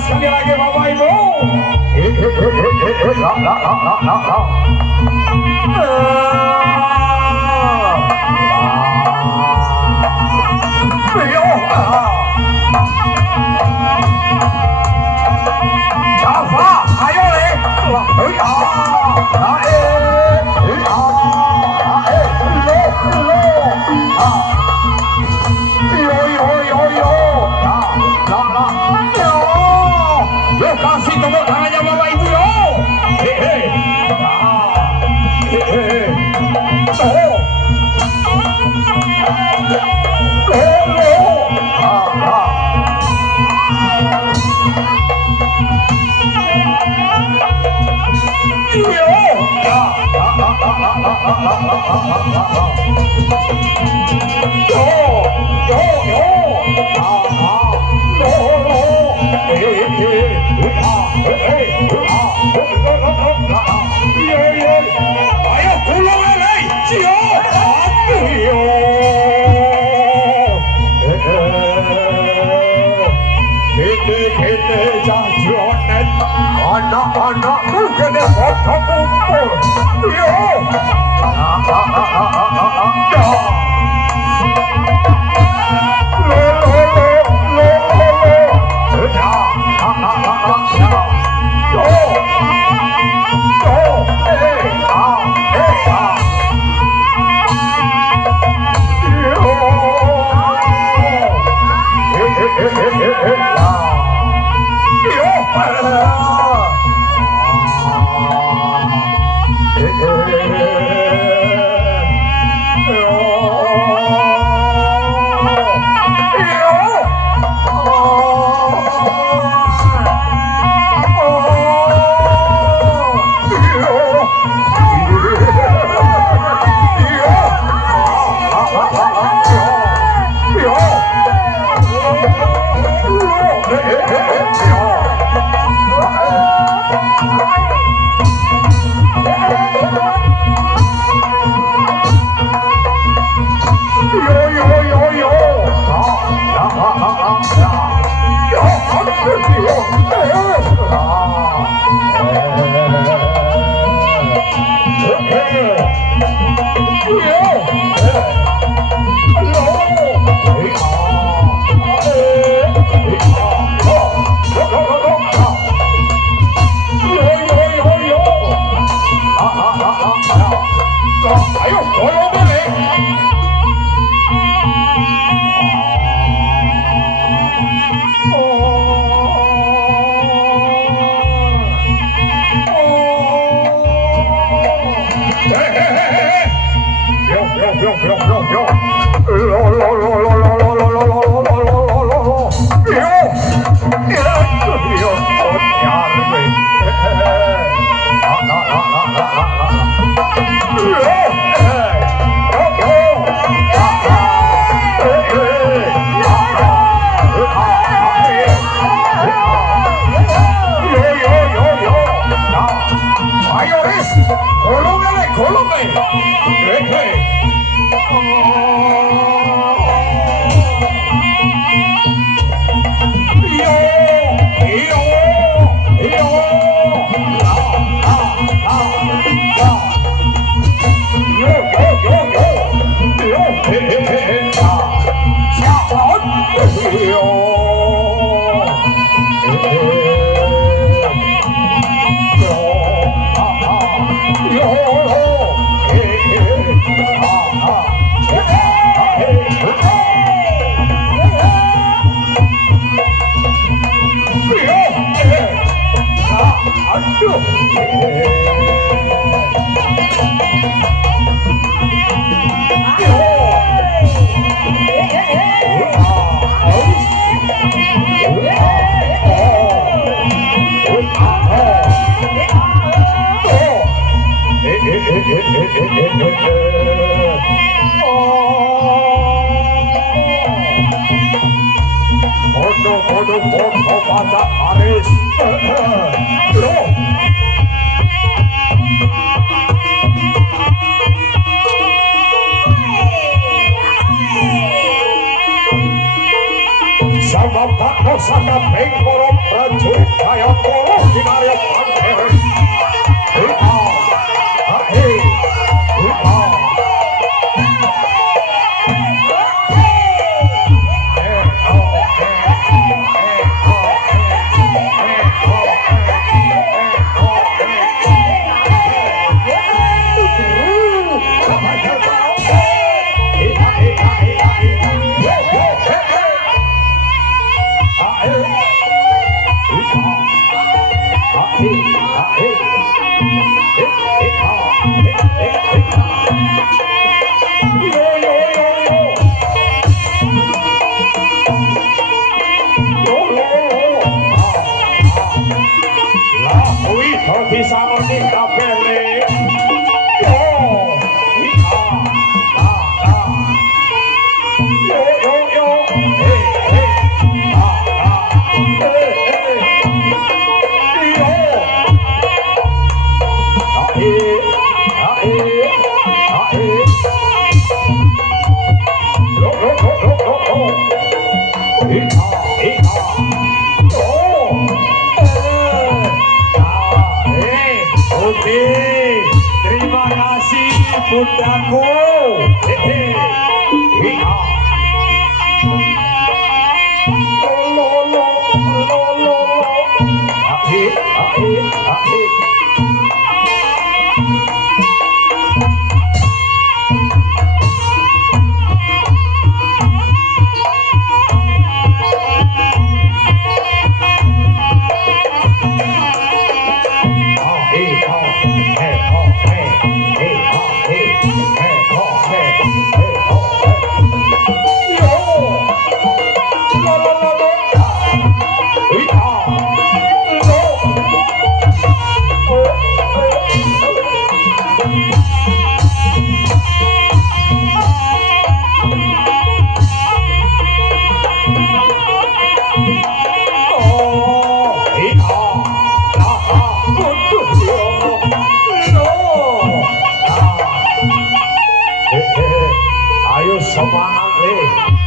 Sekali lagi Bapak Ibu. Ayo kasih tepuk tangannya Bapak Ibu yo. Ayo pulang lagi, Cio. Kita jangan anak-anakku kena potong kumpul. Oh itu foto baca Paris. Loh. Sama Pak Nosaka Pengkoro prajurit kaya koro di Mario Panter. Bisa menikah beli. Terima kasih bundaku. Ayo semangat nih,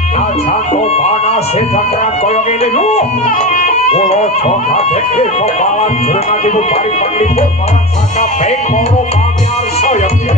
najan to panas sedangkan koyong ini lu. Ulo coba dekil kepalan jurnal ibu bari panglipur palan saka Pengkoro pamiar soyong ya.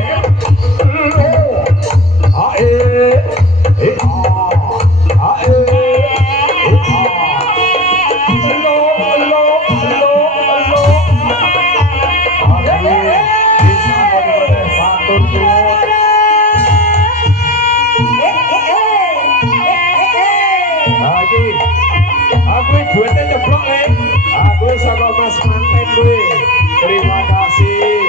Aku duitnya nyeblok aku sama Mas Manten gue. Terima kasih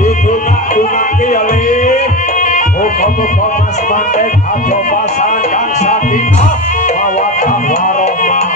ditunak-tunak ya le. Muga-muga Mas Manten ada pasangan kang sakinah mawaddah warahmah.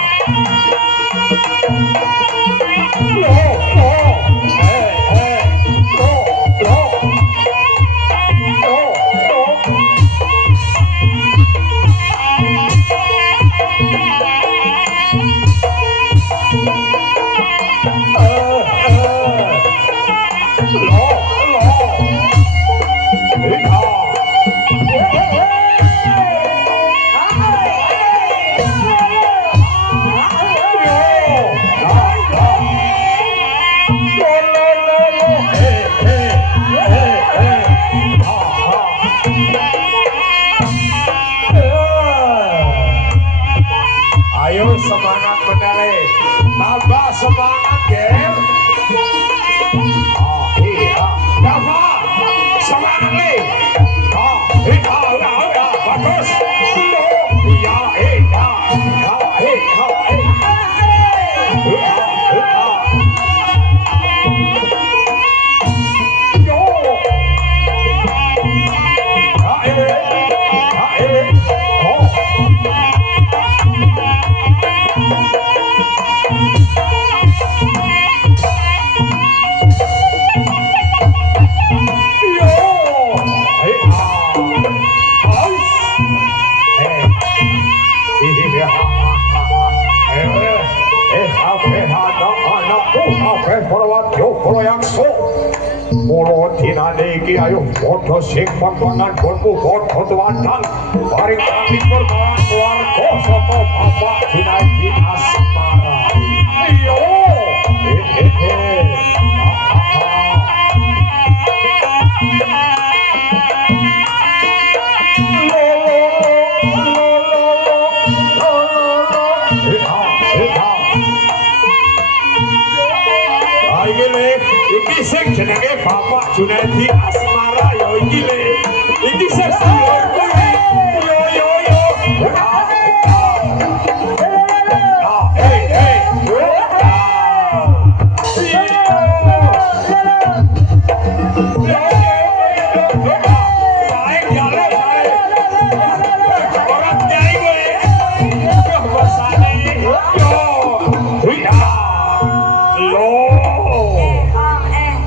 Ayo semangat menale, tambah semangat gem. Oh iya, Dava, semangat nih. Oh iya, bagus. Iya, Yeah. Mulane iki ayo padha sing pangan bonku padha tuwandang paring pamipur marang keluarga saka Bapak Junaidi Asmara. Iyo. Iki sing jenenge Bapak Junaidi Asmara ya iki le. Iki sesi yo yo yo.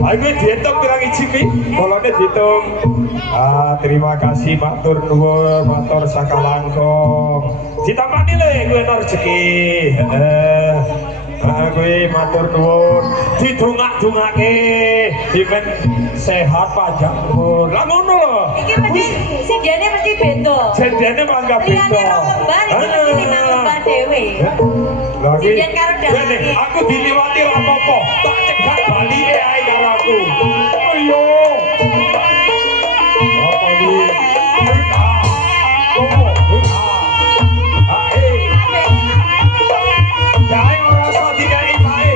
Aku dihitung pirang icipi, bolone dihitung. Terima kasih matur nuwun, matur sakalangkung. Ditampani le kowe rezeki. Kowe matur nuwun, didongak-dongake dipen sehat panjang umur. Lah ngono lho. Iki mesti sediane mesti beda. Sediane mangga beda. Lembar iki mesti 5 lembar dhewe. Lagi, Sedian aku diliwati ora apa-apa, tak cegat balike ae karo aku. Ayo. Apa iki? Jae ora usah dikai bae.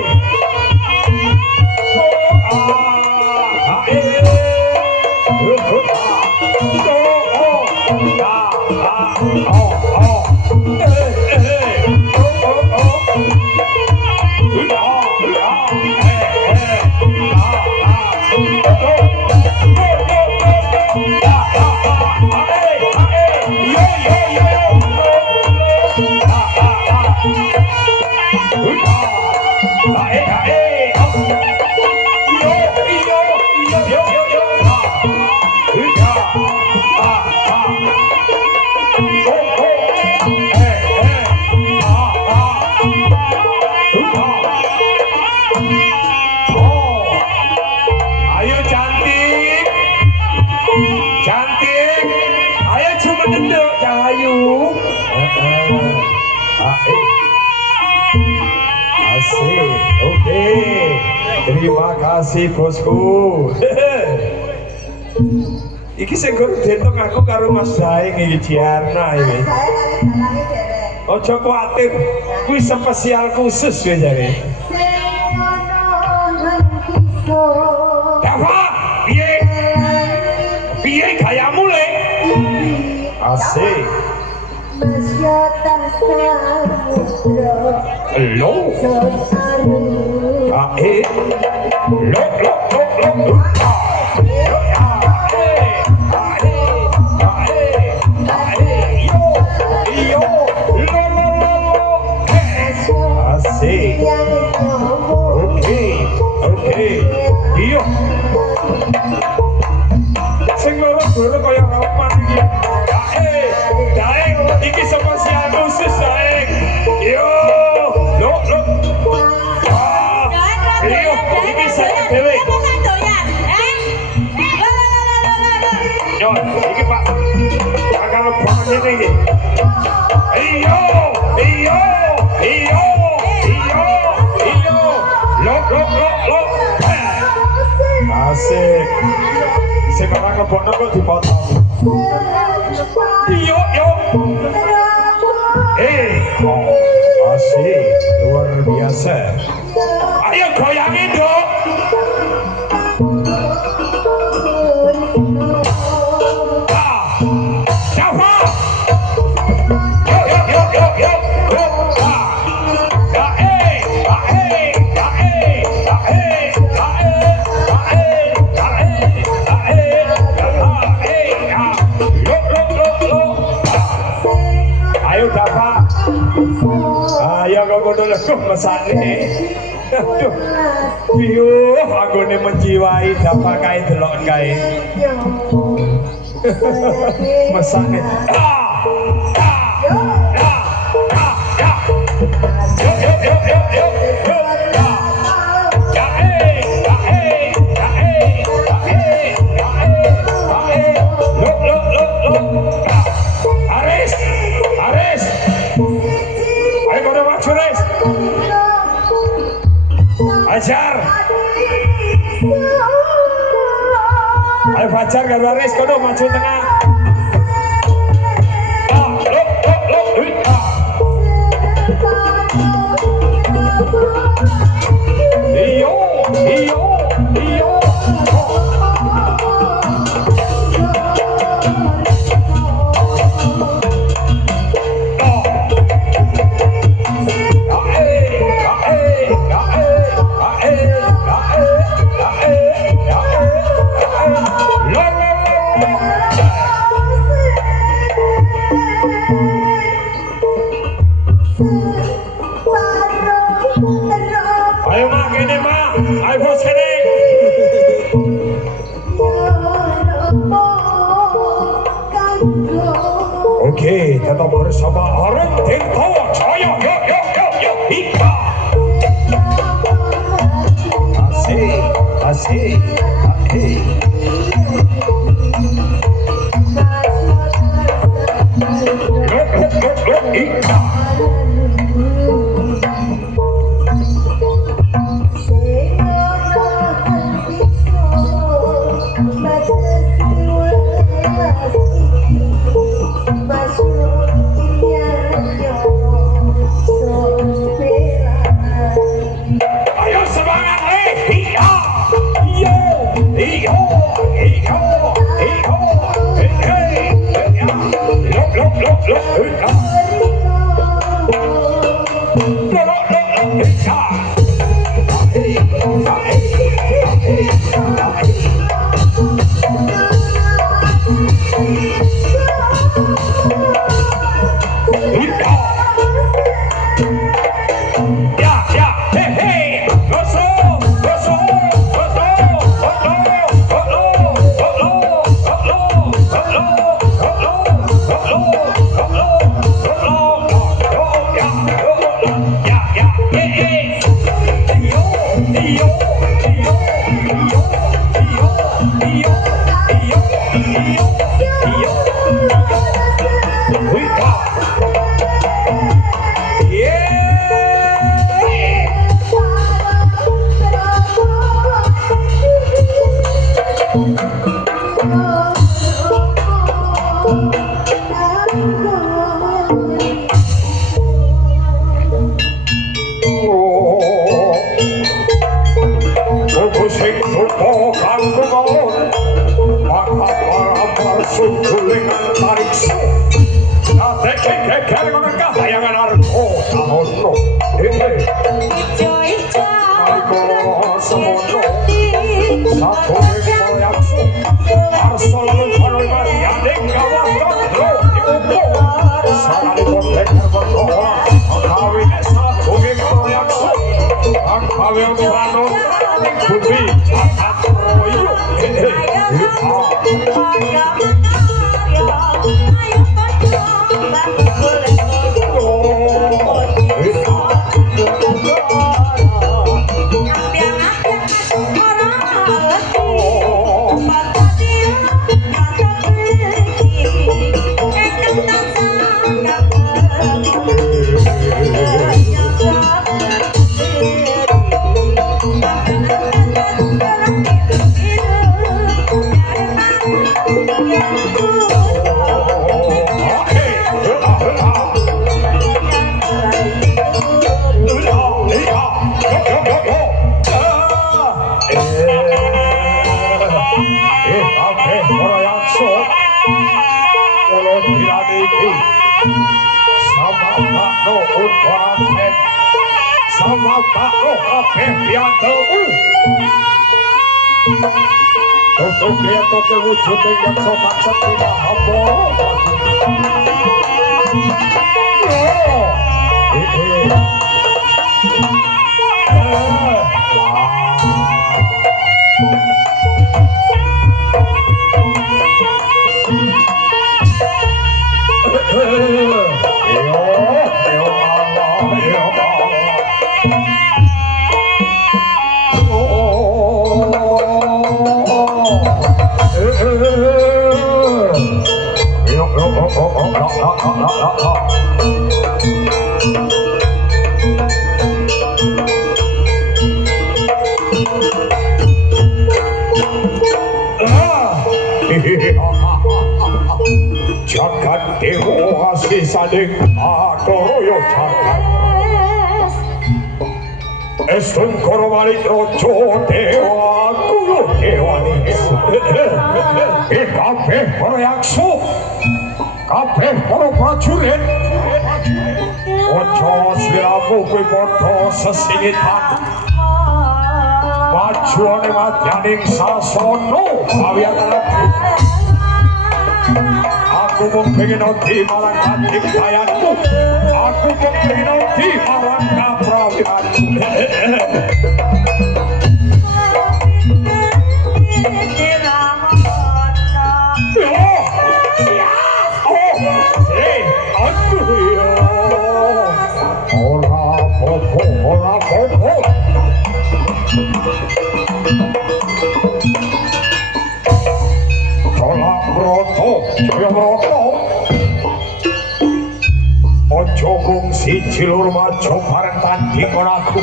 Terima kasih bosku. Iki sing guru dihitung aku karo Mas Daeng iki Diana iki. Ojo kuatir, kuwi spesial khusus kowe jare. Dava, piye? Piye gayamu le? Asik. Lo. Iki spesial khusus Daeng. Yo, lo. Iki saya dewe. Yo, iki Pak. Kalau banget ini. Iyo. Lo. Asik. Sekarang kebono kok dipotong. Yo. Asik, luar biasa. Ayo goyangin dong. Java. Yo. Ayo Java. Ayo kau dulu mesane. Aduh. Piye anggone menjiwai Java kae delok kae. Mesane. Yo. prajurit. Ajar. Ayo Fajar karo Aris kono maju tengah. Iyo, iyo, iyo. Ayo mak gini mak, ayo bos sini. Oke, tetap bersama Areng Tempo Jaya. Yuk, yuk, yuk, yuk, hika. Asik, asik, asik. Yuk, yuk, yuk, yuk, hika. Ayo semangat iya iyo iyo iyo iyo lok lok lok lok sading akoroyo jagat Estun koromali rojo dewa kuyo dewani kabeh para yakso kabeh para prajurit ojo sliramu kuwi padha sesingitan majuane madyaning sasana pawiyanan aku mungkin nanti marang kandik dayanmu aku mungkin nanti marang kaprawiranmu ora popo tolak broto jaya broto ojo mung siji lur majo bareng tanding aku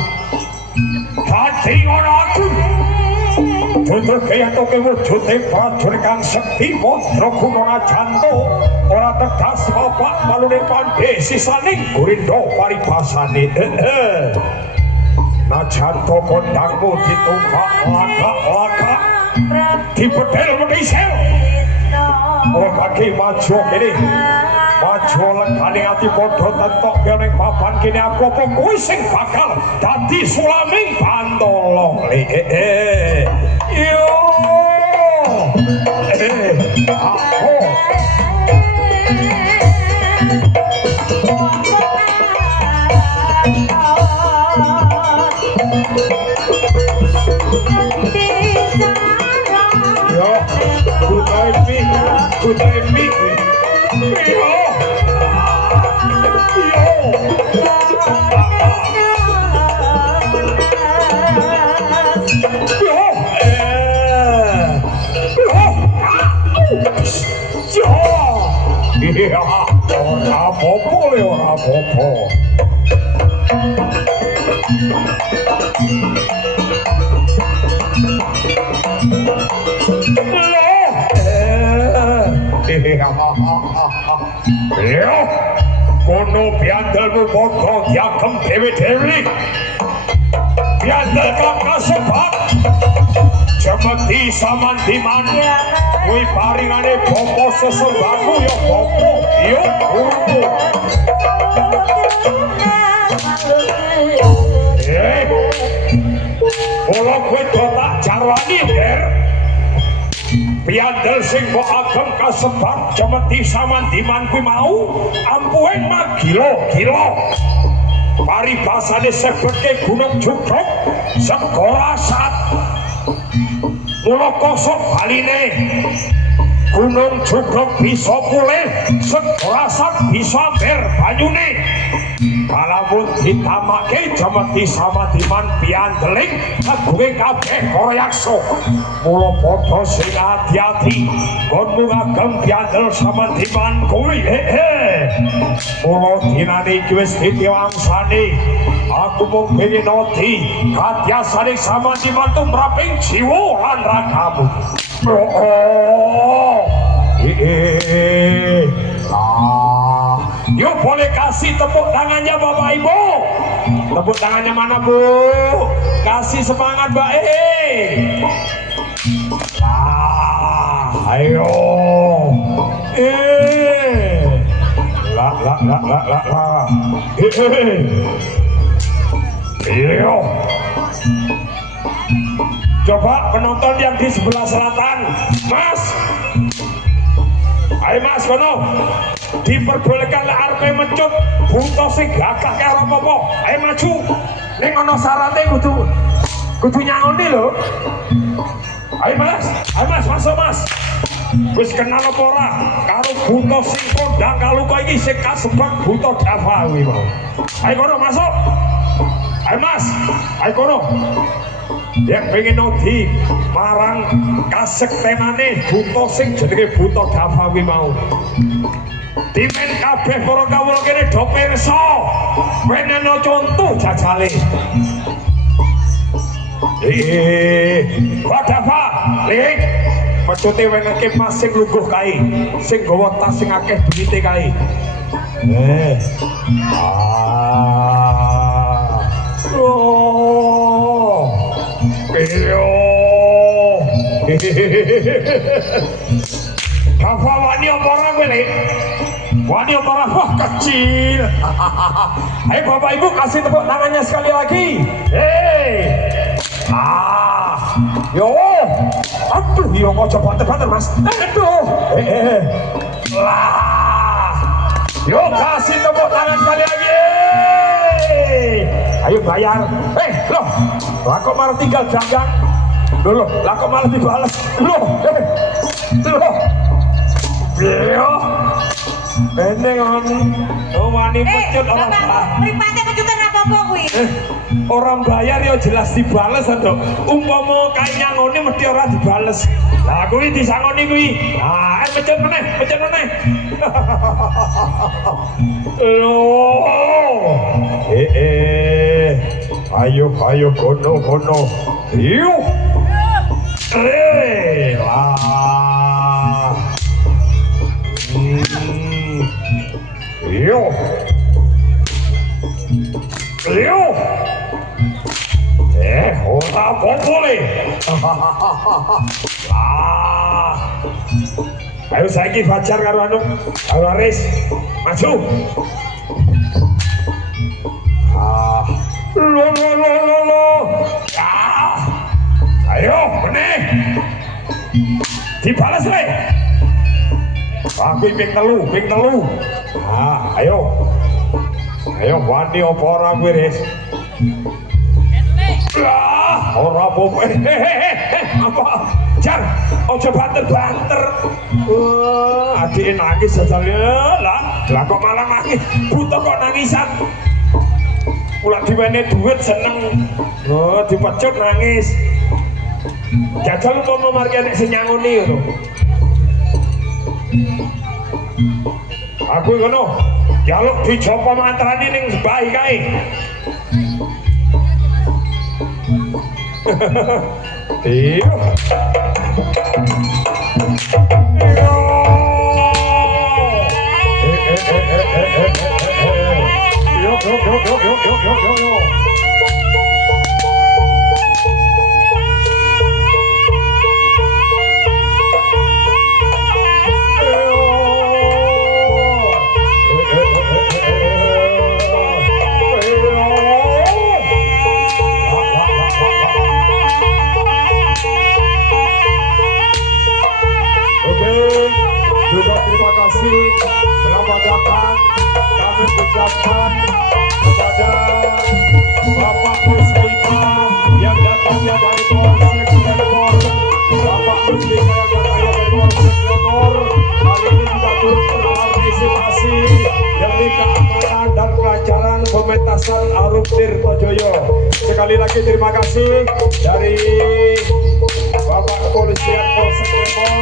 tutur kaya toke wujute prajurit kang sekti mantra gunana janto ora tegas bapak balune pandhe sisaning gurindo paribasane najanto kondangmu ditumpak laka-laka dipedhel menisel ora kaki maju kene maju lekane ati padha tentok ning papan kene aku apa kuwi sing bakal dadi sulaming Bantala yo aku yo kutai mi yo ora apa-apa yo kono piandelmu padha diagem dhewe-dhewe piandel kang kasebat Jemeti samandiman kuwi paringane bapa sesembaku ya bapa ya guru kula kowe tak jarwani Der piandel sing mbok agem kasebat Jemeti samandiman kuwi mau ampuhen magila-gila paribasane sebeke gunung jugruk segorasat mula kosok baline gunung jugruk bisa pulih segorasat bisa ber banyune kalamun ditamake Jemeti samandiman piandeling kagunge kabeh para yaksa mula padha sing ati-ati konmu ngagem piandel samandiman kuwi mula dinane iki wis ditiwangsane aku mung pengen noti katyasane samandiman tumraping jiwa lan ragamu yuk boleh kasih tepuk tangannya Bapak Ibu tepuk tangannya mana Bu kasih semangat Mbak ayo iyo coba penonton yang di sebelah selatan Mas ayo Mas kono diperbolehkan arep mencut buta sing gagah kaya apa-apa ayo maju ning ana syaraté kudu nyangoni lho ayo Mas masuk Mas wis kenal apa ora karo buta sing kondang kaluka iki sing kasebat buta Dava kuwi mau ayo kono masuk ayo Mas ayo kono yang pengen nodi marang kasektenane buta sing jenenge buta Dava kuwi mau dimen kabeh para kawula kene do pirsa wenena contoh jajale Pak Dava ling pecute wenake Mas sing lungguh kae sing gawa tas sing akeh duwite kae Bapak wani apa orang gue? Wani apa orang? Wah kecil. Ayo bapak ibu kasih tepuk tangannya sekali lagi. Yo, aduh, yo kok coba banter mas. Aduh, lah, yo kasih tepuk tangan sekali lagi. Ayo bayar. Loh, kok malah tinggal dagang. Loh, lah kok malah dibales. Loh. Ini wani pecut orang Pripate kejutan apa kuwi? orang bayar ya jelas dibales to. Umpama kae nyangoni mesti ora dibales. Lah kuwi disangoni kuwi. Pecut meneh. Loh. Ayo kono. Yuk. Lah. Yo. Ora boleh. Ayo saiki Fajar karo karo Aris. Maju. Lo. Ayo, meneh. Dibales le. Aku ping telu. Ayo wani apa ora kuwi, Ris? Ora apa-apa. Apa? Jar, ojo banter. Adik nangis jajal lah kok malah nangis. Butuh kok nangisan. Mula diwene duit seneng. Dipecut nangis. Jajal umpama marke nek sing nyangoni ngono. Aku ngono, jaluk dijopo mantrane ning sebahi kae. Iyo. Yo. Juga terima kasih selamat datang kami ucapkan kepada Bapak Mustika yang datangnya dari Polsek Cirebon, Bapak Mustika yang datangnya dari Polsek Cirebon, kali ini juga turut berpartisipasi demi keamanan dan kelancaran pementasan Arum Tirtojoyo. Sekali lagi terima kasih dari Bapak Kepolisian Polsek Cirebon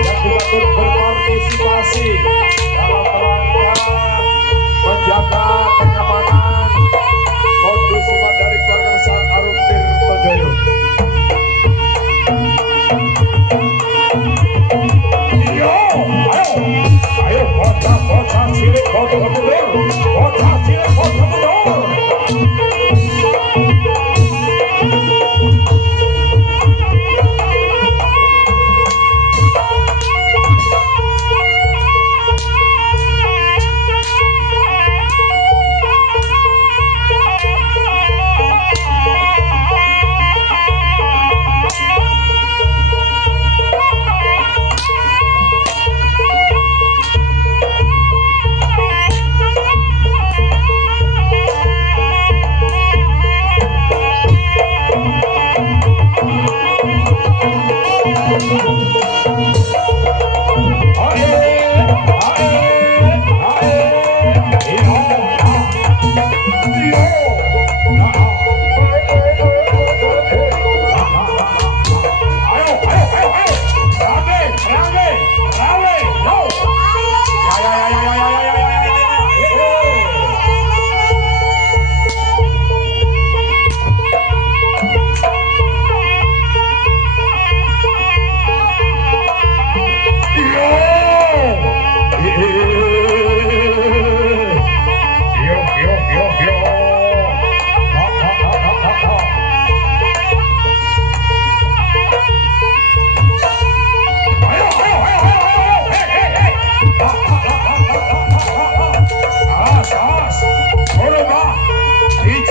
yang juga turut berpartisipasi dalam rangka menjaga kenyamanan kondusivan dari keluarga besar Arum Tirtojoyo. Ayo bocah cilik bocah mundur.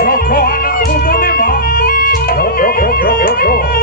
Joko anak putune Mbak. Yo.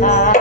Lah.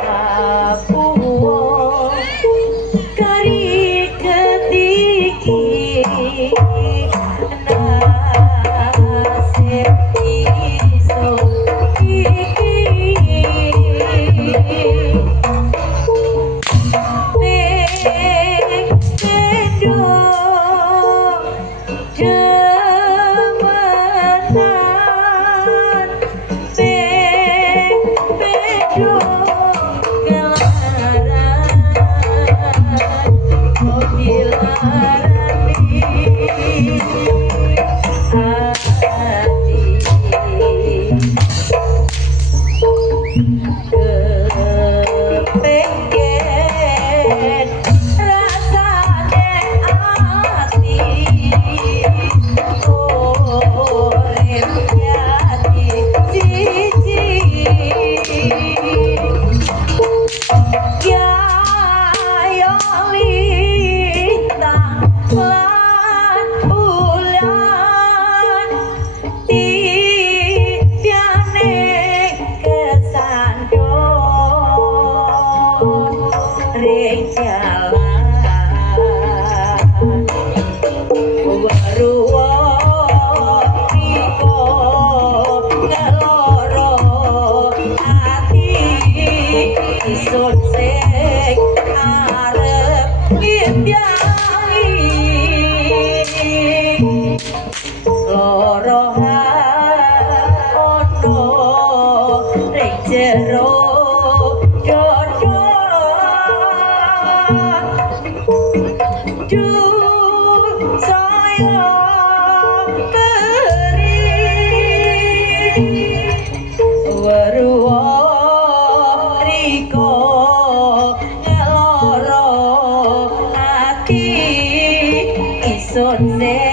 Sunset